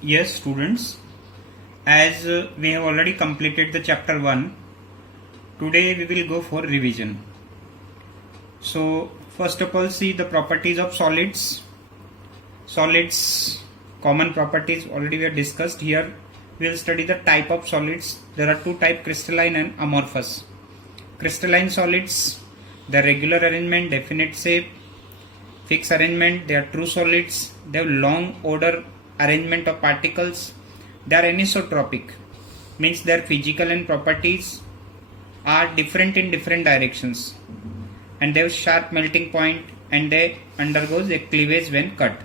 Yes, students, as we have already completed the chapter 1, today we will go for revision. So, first of all, see the properties of solids. Solids, common properties already we have discussed. Here we will study the type of solids. There are two types, crystalline and amorphous. Crystalline solids, the regular arrangement, definite shape, fixed arrangement, they are true solids. They have long order arrangement of particles. They are anisotropic, means their physical and properties are different in different directions, and they have sharp melting point, and they undergoes a cleavage when cut.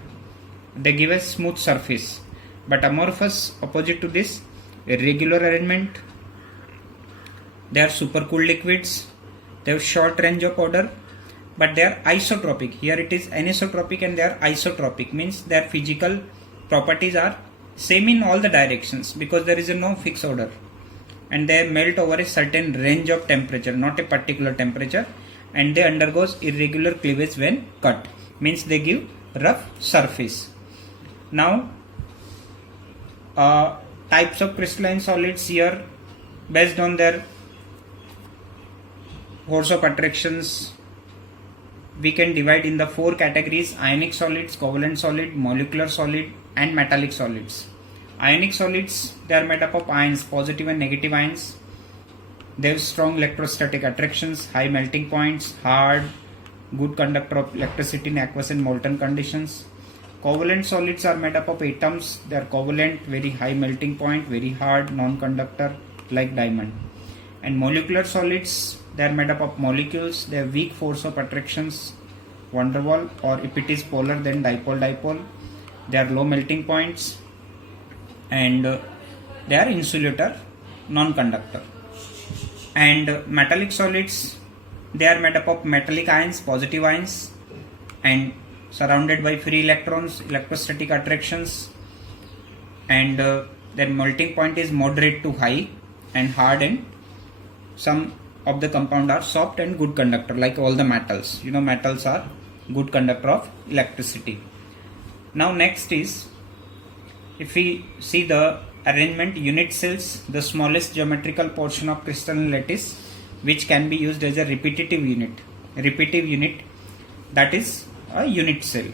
They give a smooth surface. But amorphous, opposite to this, irregular arrangement. They are supercooled liquids. They have short range of order, but they are isotropic. Here it is anisotropic and they are isotropic, means their physical properties are same in all the directions because there is no fixed order, and they melt over a certain range of temperature, not a particular temperature, and they undergoes irregular cleavage when cut, means they give rough surface. Now types of crystalline solids here based on their force of attractions we can divide in the four categories: ionic solids, covalent solid, molecular solid, and metallic solids. Ionic solids, they are made up of ions, positive and negative ions. They have strong electrostatic attractions, high melting points, hard, good conductor of electricity in aqueous and molten conditions. Covalent solids are made up of atoms. They are covalent, very high melting point, very hard, non-conductor like diamond. And molecular solids, they are made up of molecules. They have weak force of attractions, van der Waals, or if it is polar then dipole. They are low melting points, and they are insulator, non-conductor. And metallic solids, they are made up of metallic ions, positive ions, and surrounded by free electrons, electrostatic attractions, and their melting point is moderate to high and hard, and some of the compound are soft and good conductor like all the metals. Metals are good conductor of electricity. Now next is, if we see the arrangement, unit cells, the smallest geometrical portion of crystalline lattice which can be used as a repetitive unit, that is a unit cell.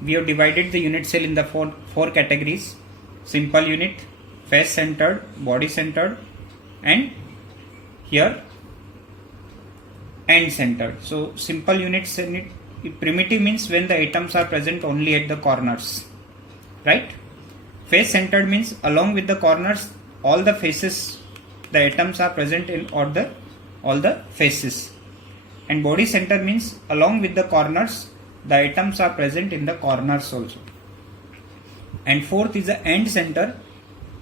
We have divided the unit cell in the four categories: simple unit, face centered, body centered, and here end centered. So simple unit primitive means when the atoms are present only at the corners, right? Face centered means along with the corners, all the faces, the atoms are present in all the faces. And body center means along with the corners, the atoms are present in the corners also. And fourth is the end center.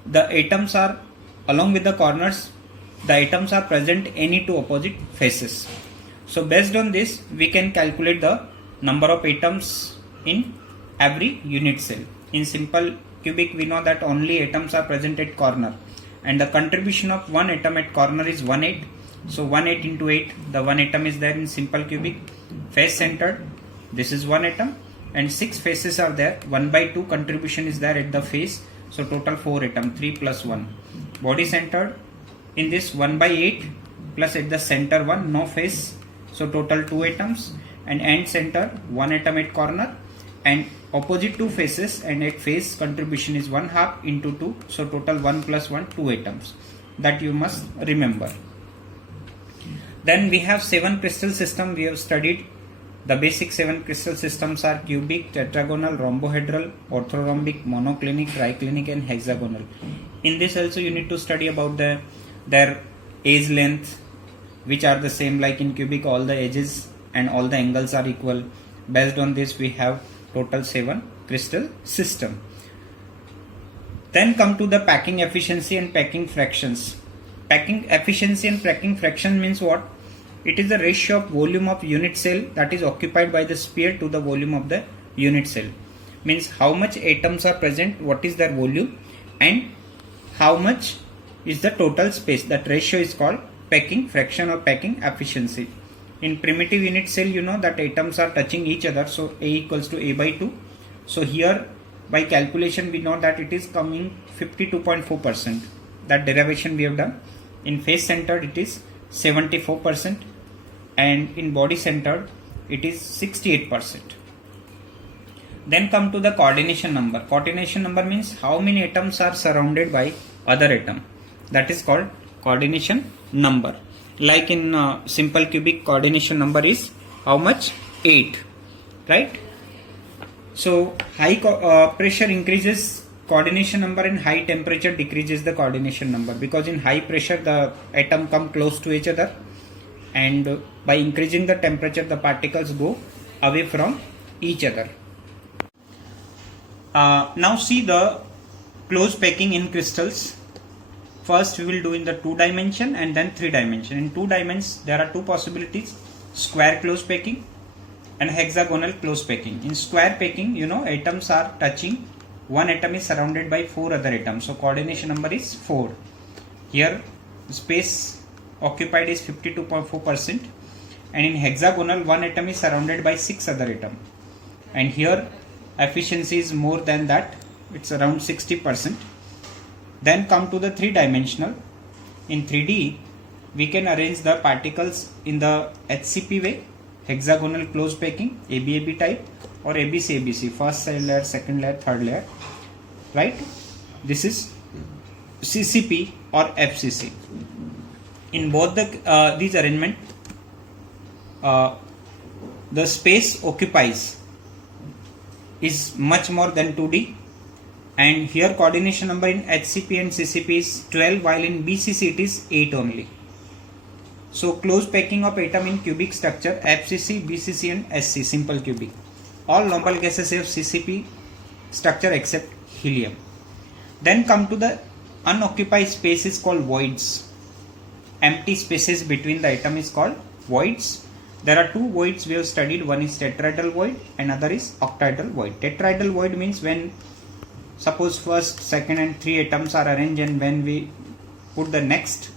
The atoms are along with the corners, the atoms are present any two opposite faces. So based on this, we can calculate the number of atoms in every unit cell. In simple cubic, we know that only atoms are present at corner, and the contribution of one atom at corner is 1/8. So 1/8 into 8, the one atom is there in simple cubic. Face centered, this is one atom, and 6 faces are there. 1/2 contribution is there at the face, so total 4 atom, 3 plus 1. Body centered, in this 1/8 plus at the center 1, no face, so total 2 atoms. And end center, 1 atom at corner, and opposite 2 faces, and at face contribution is 1/2 into 2, so total 1 plus 1, 2 atoms. That you must remember. Then we have 7 crystal system. We have studied the basic 7 crystal systems are cubic, tetragonal, rhombohedral, orthorhombic, monoclinic, triclinic, and hexagonal. In this also you need to study about their edge length, which are the same like in cubic, all the edges and all the angles are equal. Based on this, we have total 7 crystal system. Then come to the packing efficiency and packing fractions. Packing efficiency and packing fraction means what? It is the ratio of volume of unit cell that is occupied by the sphere to the volume of the unit cell. Means how much atoms are present, what is their volume, and how much is the total space. That ratio is called packing fraction or packing efficiency. In primitive unit cell, you know that atoms are touching each other, so A equals to A by 2. So here by calculation we know that it is coming 52.4%. That derivation we have done. In face centered it is 74%, and in body centered it is 68%. Then come to the coordination number. Coordination number means how many atoms are surrounded by other atom. That is called coordination number. Like in simple cubic, coordination number is how much? 8, right? So high pressure increases coordination number and high temperature decreases the coordination number, because in high pressure the atom come close to each other, and by increasing the temperature the particles go away from each other. Now see the close packing in crystals. First we will do in the 2 dimension and then 3 dimension. In 2 dimensions there are 2 possibilities: square close packing and hexagonal close packing. In square packing, atoms are touching. One atom is surrounded by 4 other atoms, so coordination number is 4. Here space occupied is 52.4%, and in hexagonal one atom is surrounded by 6 other atoms, and here efficiency is more than that, it's around 60%. Then come to the 3 dimensional. In 3D we can arrange the particles in the HCP way, hexagonal close packing, ABAB type, or ABC, first layer, second layer, third layer, right? This is CCP or FCC. In both these arrangement, the space occupies is much more than 2D, and here coordination number in HCP and CCP is 12, while in BCC it is 8 only. So close packing of atom in cubic structure, FCC, BCC and SC, simple cubic. All noble gases have CCP structure except helium. Then come to the unoccupied space is called voids. Empty spaces between the atom is called voids. There are 2 voids we have studied. One is tetrahedral void and other is octahedral void. Tetrahedral void means when suppose first, second and 3 atoms are arranged, and when we put the next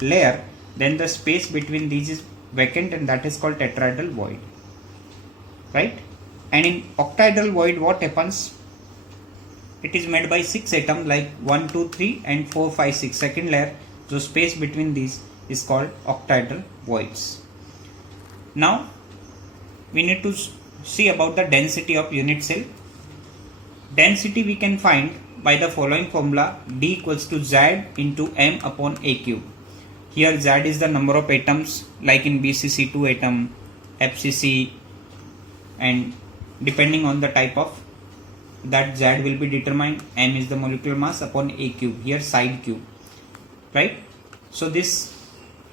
layer, then the space between these is vacant, and that is called tetrahedral void, right? And in octahedral void what happens? It is made by 6 atoms like 1, 2, 3 and 4, 5, 6. Second layer, so space between these is called octahedral voids. Now we need to see about the density of unit cell. Density we can find by the following formula: D equals to Z into M upon A cube. Here Z is the number of atoms, like in BCC 2 atom, FCC, and depending on the type of that Z will be determined. M is the molecular mass upon A cube, here side cube, right? So this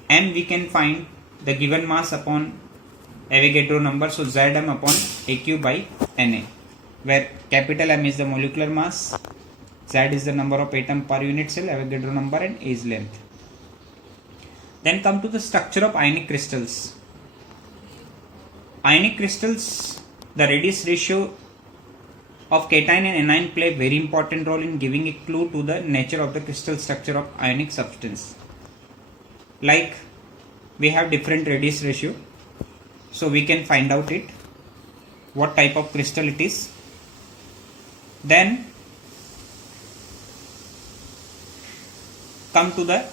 M we can find the given mass upon Avogadro number, so Zm upon A cube by Na, where capital M is the molecular mass, Z is the number of atom per unit cell, Avogadro number, and A is length. Then come to the structure of ionic crystals. Ionic crystals, the radius ratio of cation and anion play a very important role in giving a clue to the nature of the crystal structure of ionic substance. Like we have different radius ratio, so we can find out it, what type of crystal it is. Then come to the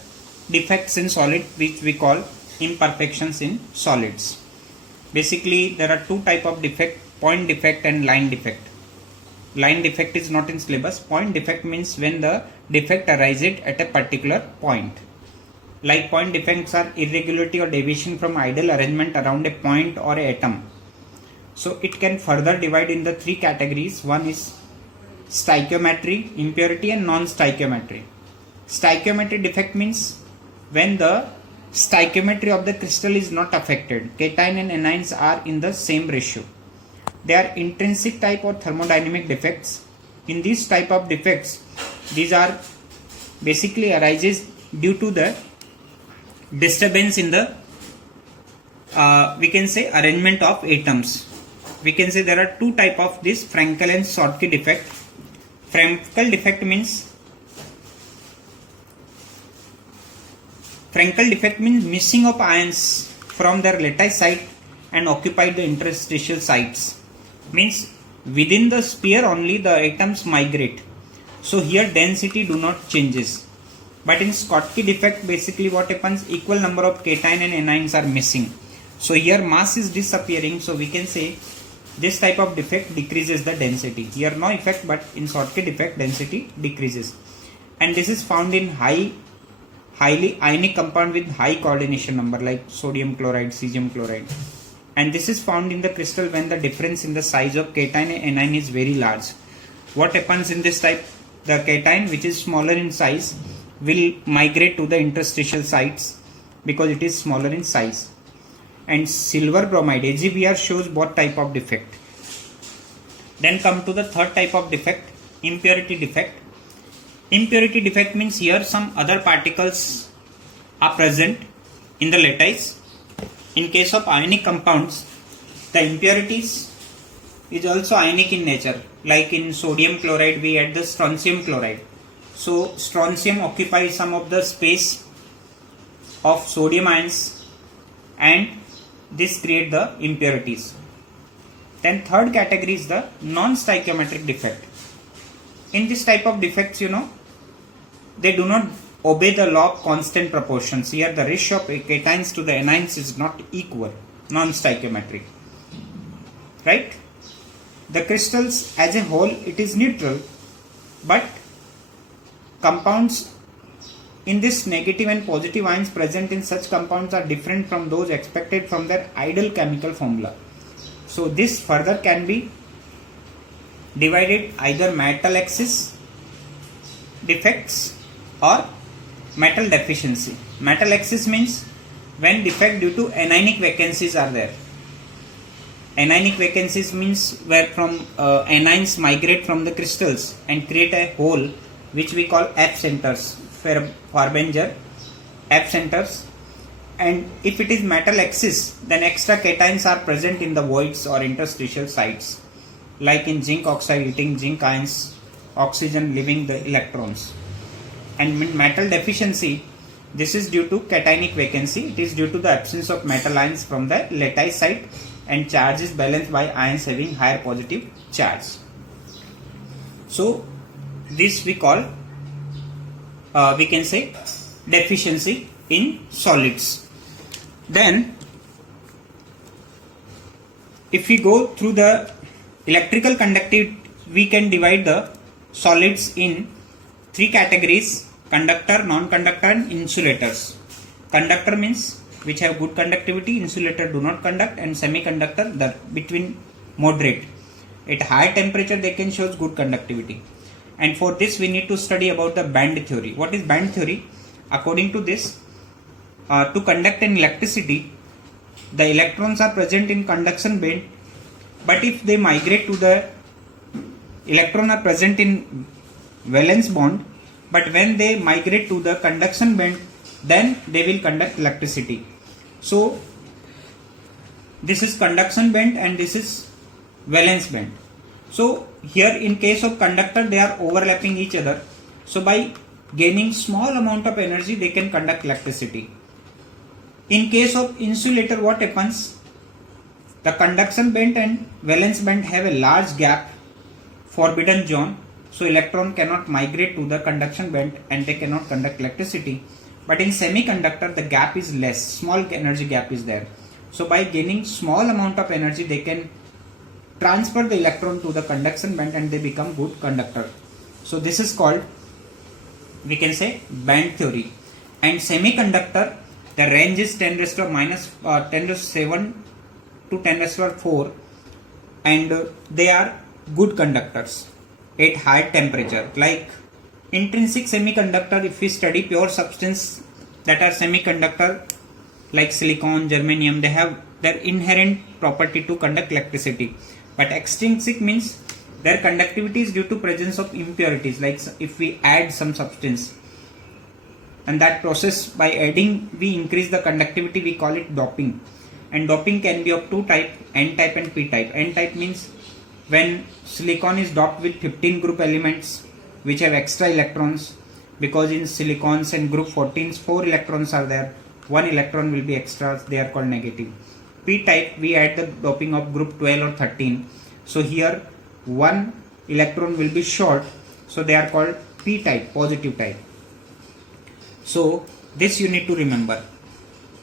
defects in solid, which we call imperfections in solids. Basically there are 2 type of defect: point defect and line defect. Line defect is not in syllabus. Point defect means when the defect arises at a particular point. Like point defects are irregularity or deviation from ideal arrangement around a point or a atom. So it can further divide in the 3 categories. One is stoichiometry, impurity, and non-stoichiometry. Stoichiometry defect means when the stoichiometry of the crystal is not affected. Cation and anions are in the same ratio. They are intrinsic type or thermodynamic defects. In this type of defects, these are basically arises due to the disturbance in the we can say arrangement of atoms. We can say there are 2 type of this: Frankel and Schottky defect. Frankel defect means missing of ions from their lattice site and occupied the interstitial sites. Means within the sphere only the atoms migrate. So here density do not changes. But in Schottky defect, basically what happens, equal number of cation and anions are missing. So here mass is disappearing, so we can say this type of defect decreases the density. Here no effect, but in Schottky defect density decreases. And this is found in highly ionic compound with high coordination number like sodium chloride, cesium chloride. And this is found in the crystal when the difference in the size of cation and anion is very large. What happens in this type? The cation, which is smaller in size, will migrate to the interstitial sites because it is smaller in size. And silver bromide AgBr shows both type of defect. Then come to the third type of defect, impurity defect. Impurity defect means here some other particles are present in the lattice. In case of ionic compounds, the impurities is also ionic in nature. Like in sodium chloride, we add the strontium chloride. So strontium occupies some of the space of sodium ions, and this create the impurities. Then third category is the non-stoichiometric defect. In this type of defects, they do not obey the law of constant proportions. Here the ratio of cations to the anions is not equal, non-stoichiometric. Right? The crystals as a whole, it is neutral, but compounds in this negative and positive ions present in such compounds are different from those expected from their ideal chemical formula. So this further can be divided either metal excess defects or metal deficiency. Metal excess means when defect due to anionic vacancies are there. Anionic vacancies means where from anions migrate from the crystals and create a hole which we call F centers, Farbinger F centers. And if it is metal excess, then extra cations are present in the voids or interstitial sites, like in zinc oxide eating zinc ions, oxygen leaving the electrons. And metal deficiency, this is due to cationic vacancy. It is due to the absence of metal ions from the lattice site, and charge is balanced by ions having higher positive charge. So this we call, we can say, deficiency in solids. Then if we go through the electrical conductivity, we can divide the solids in three categories: conductor, non-conductor and insulators. Conductor means which have good conductivity, insulator do not conduct, and semiconductor the between moderate. At high temperature they can show good conductivity. And for this we need to study about the band theory. What is band theory? According to this, to conduct an electricity, the electrons are present in conduction band, but if they migrate to the electron are present in valence bond, but when they migrate to the conduction band, then they will conduct electricity. So this is conduction band and this is valence band. So here in case of conductor, they are overlapping each other. So by gaining small amount of energy, they can conduct electricity. In case of insulator, what happens? The conduction band and valence band have a large gap, forbidden zone. So electron cannot migrate to the conduction band and they cannot conduct electricity. But in semiconductor, the gap is less, small energy gap is there. So by gaining small amount of energy, they can transfer the electron to the conduction band and they become good conductor. So this is called, we can say, band theory. And semiconductor, the range is 10 raised to minus 10 raised to 7 to 10 raised to 4, and they are good conductors at high temperature. Like intrinsic semiconductor, if we study pure substance that are semiconductor like silicon, germanium, they have their inherent property to conduct electricity. But extrinsic means their conductivity is due to presence of impurities, like if we add some substance, and that process by adding we increase the conductivity, we call it doping. And doping can be of two types, N type and P type. N type means when silicon is doped with 15 group elements which have extra electrons, because in silicons and group 14 4 electrons are there, 1 electron will be extra, they are called negative. P type, we add the doping of group 12 or 13. So here one electron will be short, so they are called p type, positive type. So this you need to remember.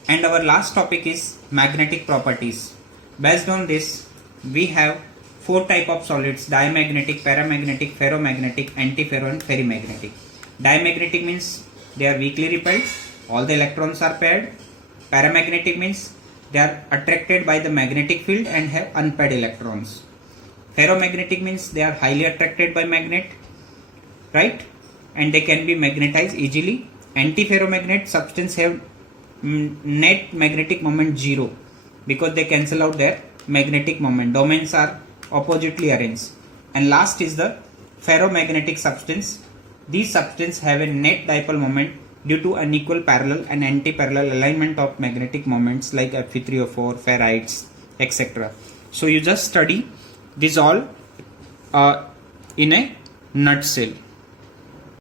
And our last topic is magnetic properties. Based on this, we have 4 type of solids: diamagnetic, paramagnetic, ferromagnetic, antiferro and ferrimagnetic. Diamagnetic means they are weakly repelled, all the electrons are paired. Paramagnetic means they are attracted by the magnetic field and have unpaired electrons. Ferromagnetic means they are highly attracted by magnet, right? And they can be magnetized easily. Antiferromagnet substance have net magnetic moment 0 because they cancel out their magnetic moment. Domains are oppositely arranged. And last is the ferromagnetic substance. These substances have a net dipole moment due to unequal parallel and anti-parallel alignment of magnetic moments like Fe3O4, ferrites, etc. So you just study this all in a nutshell.